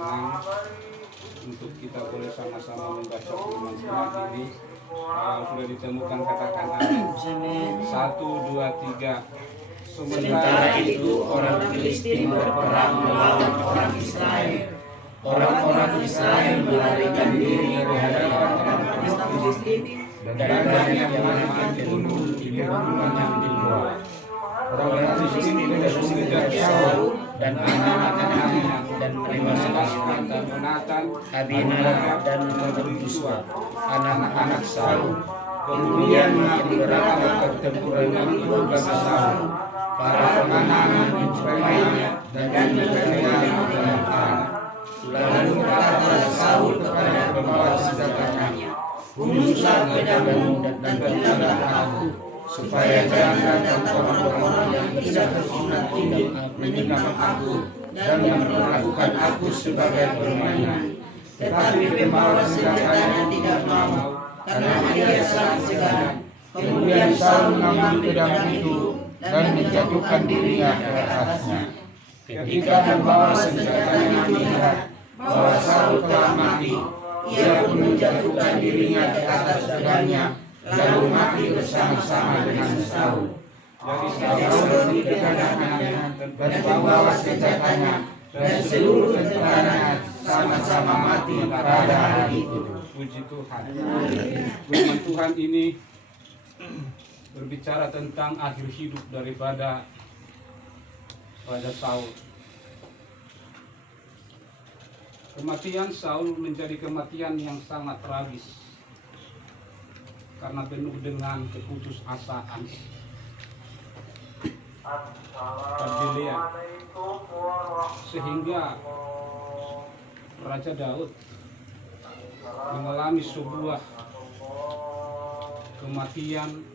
tenang untuk kita boleh sama-sama membaca firman Tuhan ini. Kalau sudah ditemukan katakan amin. 1, 2, 3. Sementara itu orang Filistin berperang melawan orang Israel. Orang-orang Israel melarikan diri dari hadapan orang Filistin dan banyak yang mati bunuh di pegunungan Gilboa. Orang Filistin terus mengejar Saul dan anak-anaknya dan memasukkan Yonatan, Abinah dan Melchizedek, anak-anak Saul. Kemudian makin berat pertempuran itu bersama para pemanah mencobanya dan mencobanya dalam perang. Lalu berkata Saul kepada pembawa senjatanya, "Bunuhlah pedangmu dan tendanglah aku, supaya jangan datang orang-orang yang tidak berkenan tinggal menyekap aku dan memperlakukan aku sebagai permainan." Tetapi pembawa senjatanya tidak mau, karena dia sangat segan. Kemudian Saul mengambil pedang itu dan menjatuhkan dirinya ke atasnya. Ketika pembawa senjatanya melihat bahwa Saul telah mati, ia pun menjatuhkan dirinya ke atas pedangnya, lalu mati bersama-sama dengan Saul. Jadi Saul dikatakannya dan pembawa senjatanya dan seluruh tentaranya sama-sama mati pada hari itu. Puji Tuhan. Firman Tuhan ini berbicara tentang akhir hidup daripada Raja Saul. Kematian Saul menjadi kematian yang sangat tragis karena penuh dengan keputusasaan dan sehingga Raja Daud mengalami sebuah kematian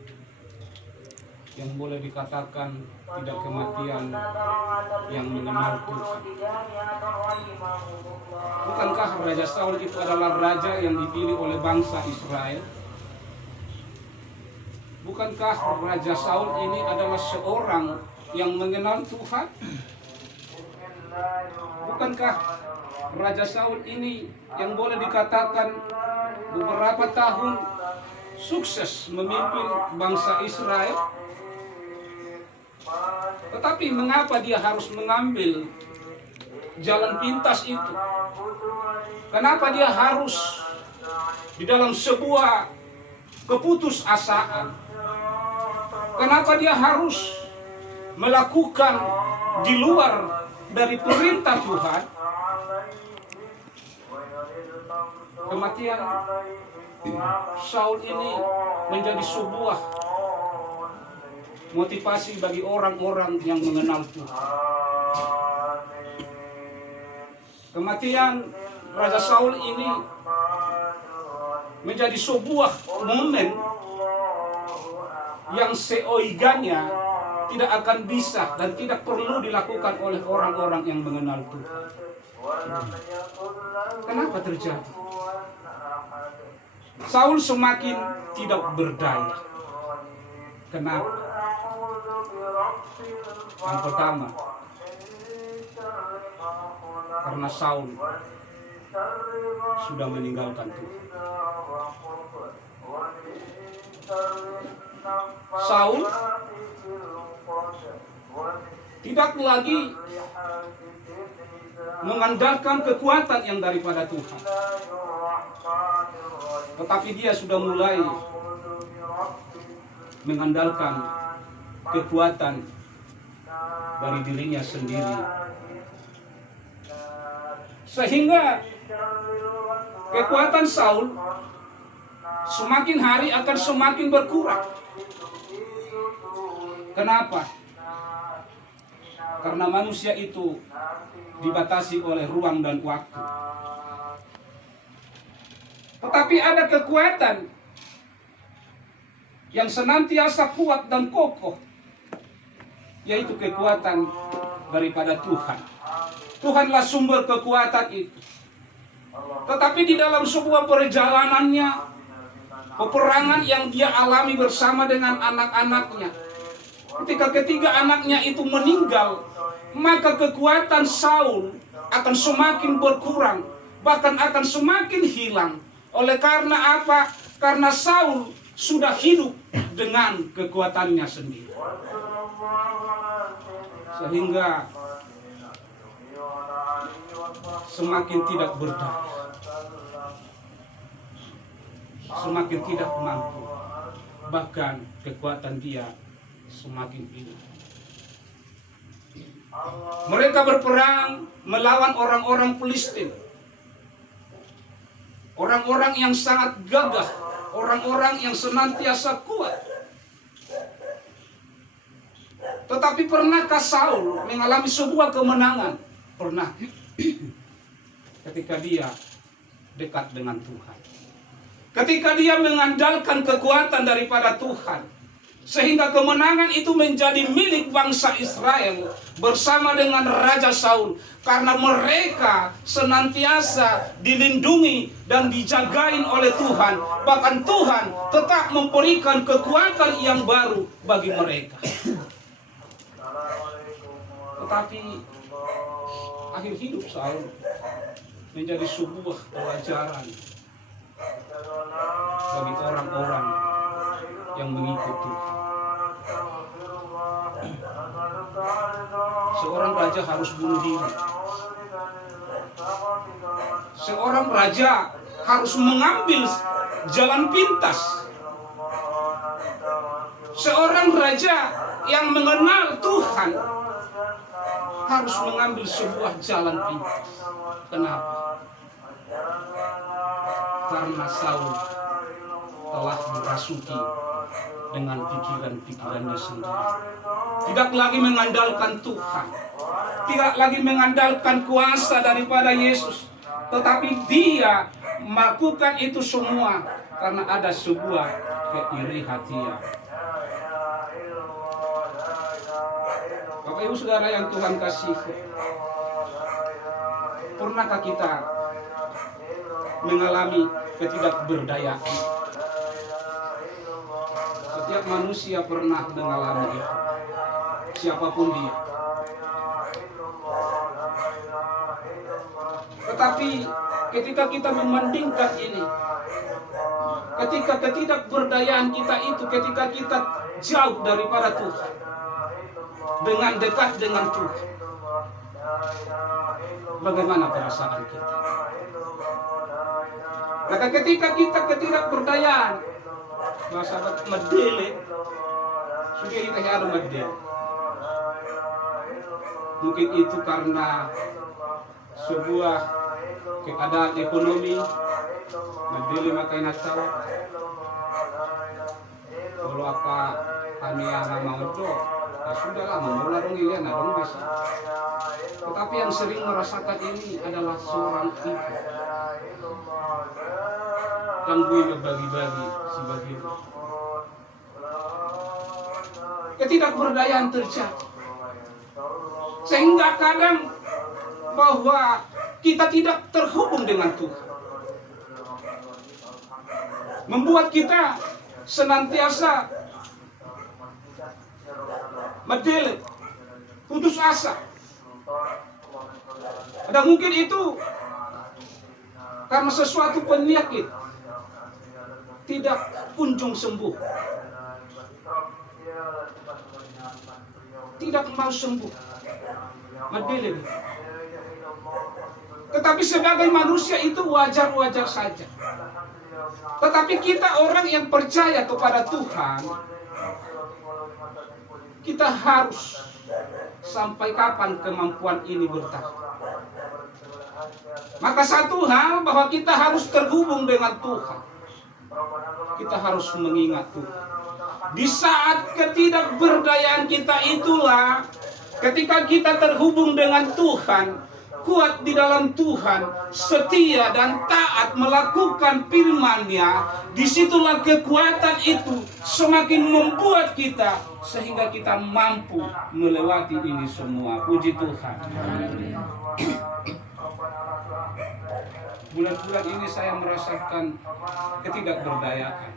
yang boleh dikatakan tidak kematian yang mengenal Tuhan. Bukankah Raja Saul itu adalah raja yang dipilih oleh bangsa Israel? Bukankah Raja Saul ini adalah seorang yang mengenal Tuhan? Bukankah Raja Saul ini yang boleh dikatakan beberapa tahun sukses memimpin bangsa Israel? Tetapi mengapa dia harus mengambil jalan pintas itu? Kenapa dia harus di dalam sebuah keputusasaan? Kenapa dia harus melakukan di luar dari perintah Tuhan? Kematian Saul ini menjadi sebuah motivasi bagi orang-orang yang mengenal Tuhan. Kematian Raja Saul ini menjadi sebuah momen yang seoiganya tidak akan bisa dan tidak perlu dilakukan oleh orang-orang yang mengenal Tuhan. Kenapa terjadi? Saul semakin tidak berdaya. Kenapa? Yang pertama, karena Saul sudah meninggalkan Tuhan. Saul tidak lagi mengandalkan kekuatan yang daripada Tuhan, tetapi dia sudah mulai mengandalkan kekuatan dari dirinya sendiri, sehingga kekuatan Saul semakin hari akan semakin berkurang. Kenapa? Karena manusia itu dibatasi oleh ruang dan waktu. Tetapi ada kekuatan yang senantiasa kuat dan kokoh, yaitu kekuatan daripada Tuhan. Tuhanlah sumber kekuatan itu. Tetapi di dalam sebuah perjalanannya, peperangan yang dia alami bersama dengan anak-anaknya, ketika ketiga anaknya itu meninggal, maka kekuatan Saul akan semakin berkurang, bahkan akan semakin hilang. Oleh karena apa? Karena Saul sudah hidup dengan kekuatannya sendiri. Sehingga semakin tidak berdaya, semakin tidak mampu, bahkan kekuatan dia semakin hilang. Mereka berperang melawan orang-orang Filistin, orang-orang yang sangat gagah, orang-orang yang senantiasa kuat. Tetapi pernahkah Saul mengalami sebuah kemenangan? Pernah. Ketika dia dekat dengan Tuhan, ketika dia mengandalkan kekuatan daripada Tuhan, sehingga kemenangan itu menjadi milik bangsa Israel bersama dengan Raja Saul, karena mereka senantiasa dilindungi dan dijagain oleh Tuhan. Bahkan Tuhan tetap memberikan kekuatan yang baru bagi mereka. Tetapi akhir hidup Saul menjadi sebuah pelajaran bagi orang-orang yang mengikut Tuhan. Seorang raja harus bunuh diri. Seorang raja harus mengambil jalan pintas. Seorang raja yang mengenal Tuhan harus mengambil sebuah jalan pintas. Kenapa? Karena Saul telah dirasuki dengan pikiran-pikirannya sendiri. Tidak lagi mengandalkan Tuhan, tidak lagi mengandalkan kuasa daripada Yesus, tetapi dia melakukan itu semua karena ada sebuah keiri hatian. Bapak Ibu Saudara yang Tuhan kasihi, pernahkah kita mengalami ketidakberdayaan? Setiap manusia pernah mengalami itu, siapapun dia. Tetapi ketika kita membandingkan ini, ketika ketidakberdayaan kita itu, ketika kita jauh daripada Tuhan, dengan dekat dengan Tuhan, bagaimana perasaan kita? Maka ketika kita ketidakberdayaan, bahasa medele, sudah kita ada medele. Mungkin itu karena sebuah keadaan ekonomi, medele makai natau. Kalau apa kami yang mau itu, ya sudahlah, memulai dong ilian, dong bisa. Tetapi yang sering merasakan ini adalah seorang ibu yang gue berbagi-bagi sebagai ketidakberdayaan terjadi, sehingga kadang bahwa kita tidak terhubung dengan Tuhan, membuat kita senantiasa medele, putus asa. Ada mungkin itu karena sesuatu penyakit tidak kunjung sembuh, tidak mau sembuh, medele. Tetapi sebagai manusia itu wajar-wajar saja. Tetapi kita orang yang percaya kepada Tuhan, kita harus sampai kapan kemampuan ini bertahan. Maka satu hal bahwa kita harus terhubung dengan Tuhan. Kita harus mengingat Tuhan. Di saat ketidakberdayaan kita itulah, ketika kita terhubung dengan Tuhan, kuat di dalam Tuhan, setia dan taat melakukan firman-Nya, disitulah kekuatan itu semakin membuat kita sehingga kita mampu melewati ini semua. Puji Tuhan. Bulan-bulan ini saya merasakan ketidakberdayaan.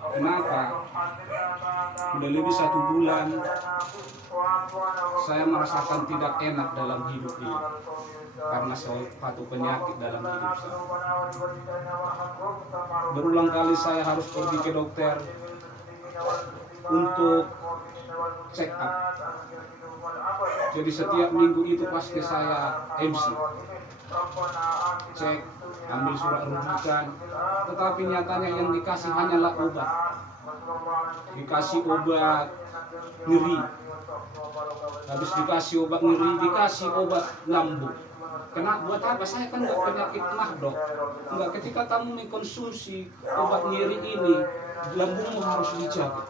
Kenapa? Udah lebih 1 bulan saya merasakan tidak enak dalam hidup ini karena suatu penyakit dalam hidup saya. Berulang kali saya harus pergi ke dokter untuk check up. Jadi setiap minggu itu pasti saya MC, cek, ambil surat rujukan, tetapi nyatanya yang dikasih hanyalah obat. Dikasih obat nyeri, habis dikasih obat nyeri, dikasih obat lambung. Kena buat apa? Saya kan nggak penyakit mah dok. Nggak, ketika kamu mengkonsumsi obat nyeri ini, lambungmu harus dijaga.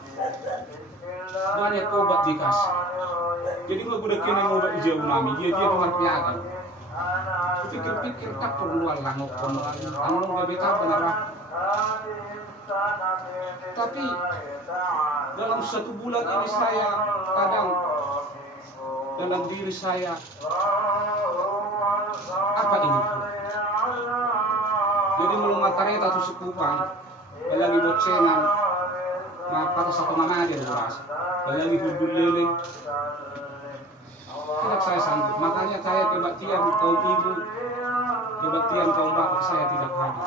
Banyak obat dikasih. Jadi nggak boleh kena obat jauh nami, dia mengerti akan. Pikir-pikir tak perlu lah ngokon lagi, anu nggak beta benar. Tapi dalam 1 bulan ini saya kadang dalam diri saya, apa ini? Jadi mulung matareta tu sekupang, lagi bocengan, kata satu mana dia beras, lagi hudul lele. Tidak saya sanggup, makanya saya kebaktian kaum ibu, kebaktian kaum bapak saya tidak hadir.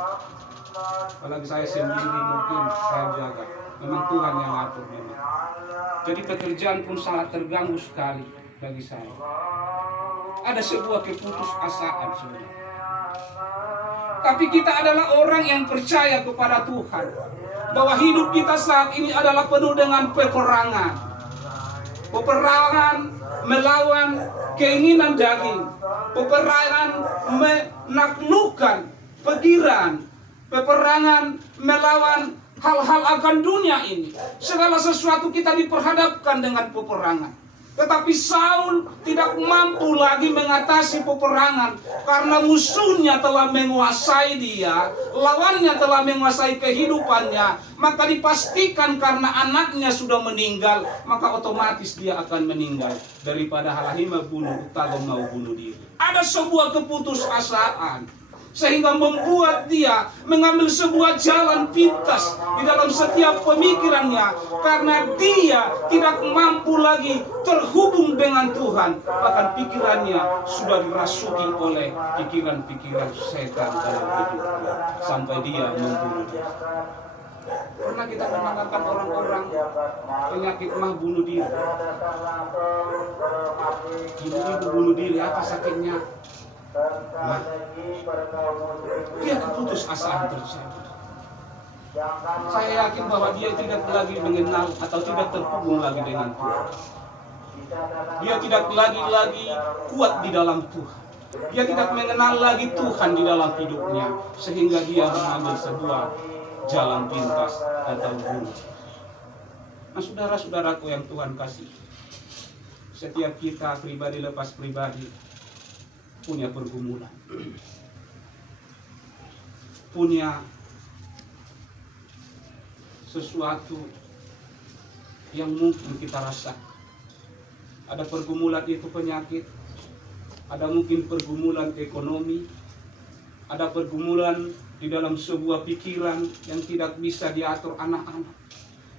Apalagi saya sendiri mungkin saya jaga. Memang Tuhan yang atur memang. Jadi pekerjaan pun sangat terganggu sekali bagi saya. Ada sebuah keputusasaan sebenarnya. Tapi kita adalah orang yang percaya kepada Tuhan, bahwa hidup kita saat ini adalah penuh dengan peperangan. Peperangan melawan keinginan daging, peperangan menaklukkan pikiran, peperangan melawan hal-hal akan dunia ini. Segala sesuatu kita diperhadapkan dengan peperangan. Tetapi Saul tidak mampu lagi mengatasi peperangan karena musuhnya telah menguasai dia, lawannya telah menguasai kehidupannya. Maka dipastikan karena anaknya sudah meninggal, maka otomatis dia akan meninggal. Daripada halahima bunuh, utago mau bunuh diri. Ada sebuah keputusasaan sehingga membuat dia mengambil sebuah jalan pintas di dalam setiap pemikirannya, karena dia tidak mampu lagi terhubung dengan Tuhan. Bahkan pikirannya sudah dirasuki oleh pikiran-pikiran setan dalam hidupnya sampai dia membunuh diri. Pernah kita mendengarkan orang-orang penyakit mah bunuh diri, ibu-ibu bunuh diri, apa sakitnya? Nah, dia keputusasaan terjadi. Saya yakin bahwa dia tidak lagi mengenal atau tidak terhubung lagi dengan Tuhan. Dia tidak lagi kuat di dalam Tuhan. Dia tidak mengenal lagi Tuhan di dalam hidupnya, sehingga dia mengambil sebuah jalan pintas atau bunuh. Nah, saudara-saudaraku yang Tuhan kasih, setiap kita pribadi lepas pribadi punya pergumulan, punya sesuatu yang mungkin kita rasakan. Ada pergumulan itu penyakit, ada mungkin pergumulan ekonomi, ada pergumulan di dalam sebuah pikiran yang tidak bisa diatur anak-anak.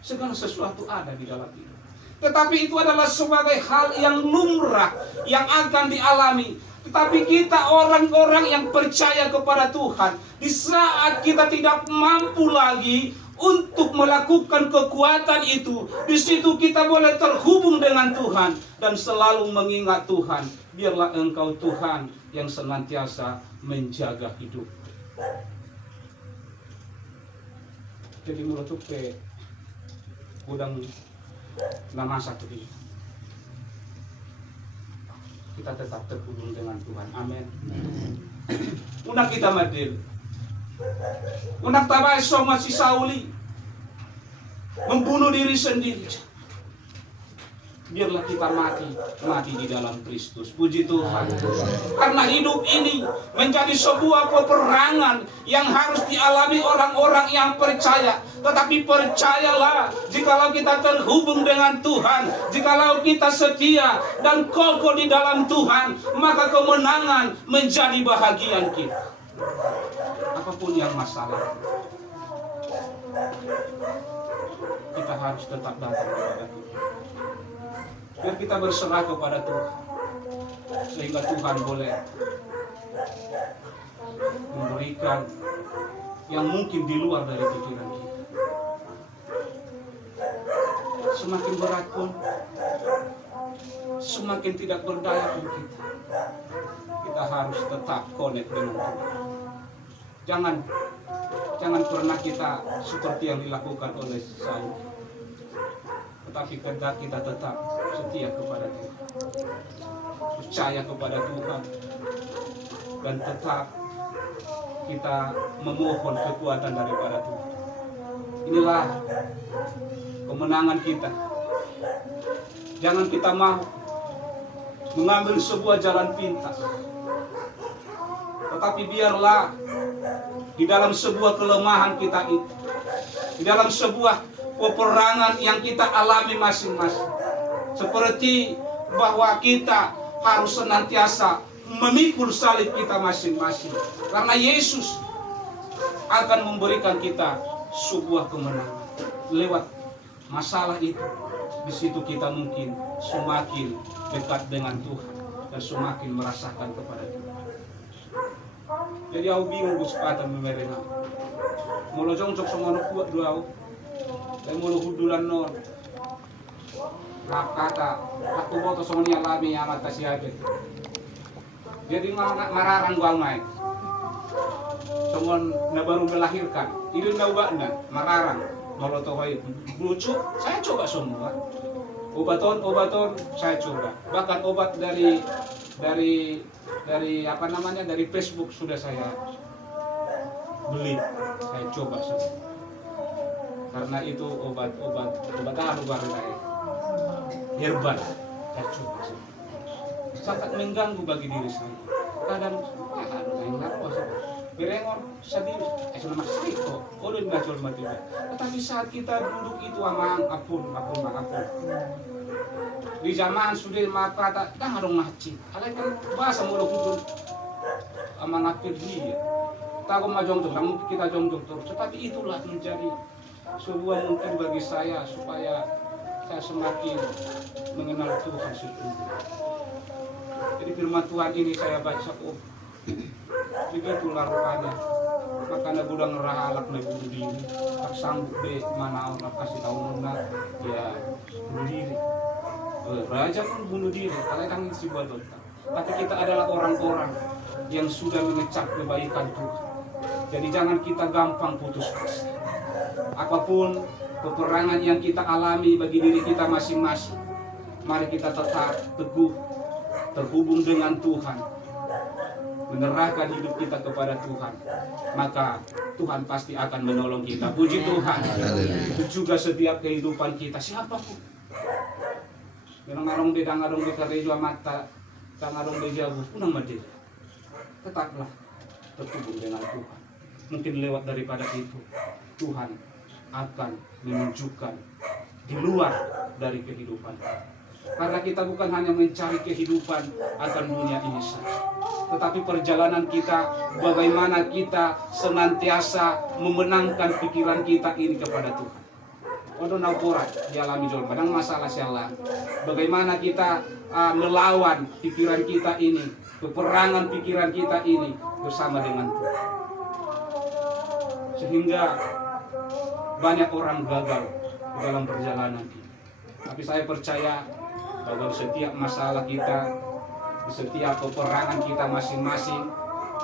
Segala sesuatu ada di dalam hidup. Tetapi itu adalah sebagai hal yang lumrah yang akan dialami. Tetapi kita orang-orang yang percaya kepada Tuhan, di saat kita tidak mampu lagi untuk melakukan kekuatan itu, di situ kita boleh terhubung dengan Tuhan dan selalu mengingat Tuhan. Biarlah Engkau Tuhan yang senantiasa menjaga hidup. Jadi menutup ke gudang nama satu ini, kita tetap terhubung dengan Tuhan. Amin. Unak kita madil, unak tabay sama si Sauli membunuh diri sendiri. Biarlah kita mati di dalam Kristus. Puji Tuhan. Karena hidup ini menjadi sebuah peperangan yang harus dialami orang-orang yang percaya. Tetapi percayalah, jikalau kita terhubung dengan Tuhan, jikalau kita setia dan kokoh di dalam Tuhan, maka kemenangan menjadi bahagian kita. Apapun yang masalah, kita harus tetap datang kepada Tuhan. Biar kita berserah kepada Tuhan, sehingga Tuhan boleh memberikan yang mungkin di luar dari pikiran kita. Semakin berat pun, semakin tidak berdaya pun kita harus tetap connect dengan Tuhan. Jangan pernah kita seperti yang dilakukan oleh Saul, tetapi kita tetap setia kepada Tuhan, percaya kepada Tuhan, dan tetap kita memohon kekuatan daripada Tuhan. Inilah kemenangan kita. Jangan kita mau mengambil sebuah jalan pintas, tetapi biarlah di dalam sebuah kelemahan kita itu, di dalam sebuah peperangan yang kita alami masing-masing, seperti bahwa kita harus senantiasa memikul salib kita masing-masing, karena Yesus akan memberikan kita sebuah kemenangan. Lewat masalah itu, di situ kita mungkin semakin dekat dengan Tuhan dan semakin merasakan kepada Tuhan. Jadi aku bingung bus kata memerena. Mulu jongcok sama anak kuat dua aku, dan mulu hudulan non. Kata aku boto soalnya lami amat kasihabe. Jadi mararang gua main. Songon na baru melahirkan, itu na ubahna mararang. Kalau tohoi lucu, saya coba semua. Obaton saya coba. Bahkan obat dari apa namanya, dari Facebook sudah saya beli, saya coba semua. Karena itu obat luar saya herbal, saya coba semua. Sangat mengganggu bagi diri saya. Kadang berengor sedih, sudah masih kok, ulun bacol mati. Tetapi saat kita duduk itu amang apun. Di zaman sudah maka tak harung ngaci. Alai kan bahasa mulu kudu amang apir dia. Tahu majong tuh, namun kita jongjong terus. Tetapi itulah menjadi sebuah mungkin bagi saya supaya saya semakin mengenal Tuhan sesungguhnya. Jadi firman Tuhan ini saya baca, begitulah rupanya. Makanya budang ngerah alak na bunuh diri, tak sanggup deh mana orang kasih tahu nona, ya bunuh diri. Raja pun bunuh diri, kalian kan si buat dosa. Tapi kita adalah orang-orang yang sudah mengecap kebaikan Tuhan. Jadi jangan kita gampang putus asa. Apapun peperangan yang kita alami bagi diri kita masing-masing, mari kita tetap teguh, terhubung dengan Tuhan, menyerahkan hidup kita kepada Tuhan, maka Tuhan pasti akan menolong kita. Puji Tuhan. Itu juga setiap kehidupan kita, siapapun. Ngarong di karejo mata, ngarong di jauh, unang mati. Tetaplah terhubung dengan Tuhan. Mungkin lewat daripada itu, Tuhan akan menunjukkan di luar dari kehidupan. Karena kita bukan hanya mencari kehidupan akan dunia ini saja, tetapi perjalanan kita, bagaimana kita senantiasa memenangkan pikiran kita ini kepada Tuhan. Odo nauporat dialami jol padang masalah sialan. Bagaimana kita melawan pikiran kita ini, peperangan pikiran kita ini bersama dengan Tuhan. Sehingga banyak orang gagal dalam perjalanan ini. Tapi saya percaya bahwa setiap masalah kita, di setiap peperangan kita masing-masing,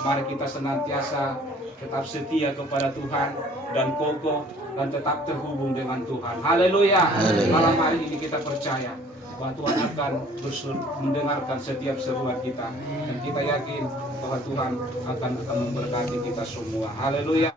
mari kita senantiasa tetap setia kepada Tuhan dan kokoh dan tetap terhubung dengan Tuhan. Haleluya. Malam hari ini kita percaya bahwa Tuhan akan mendengarkan setiap seruan kita, dan kita yakin bahwa Tuhan akan memberkati kita semua. Haleluya.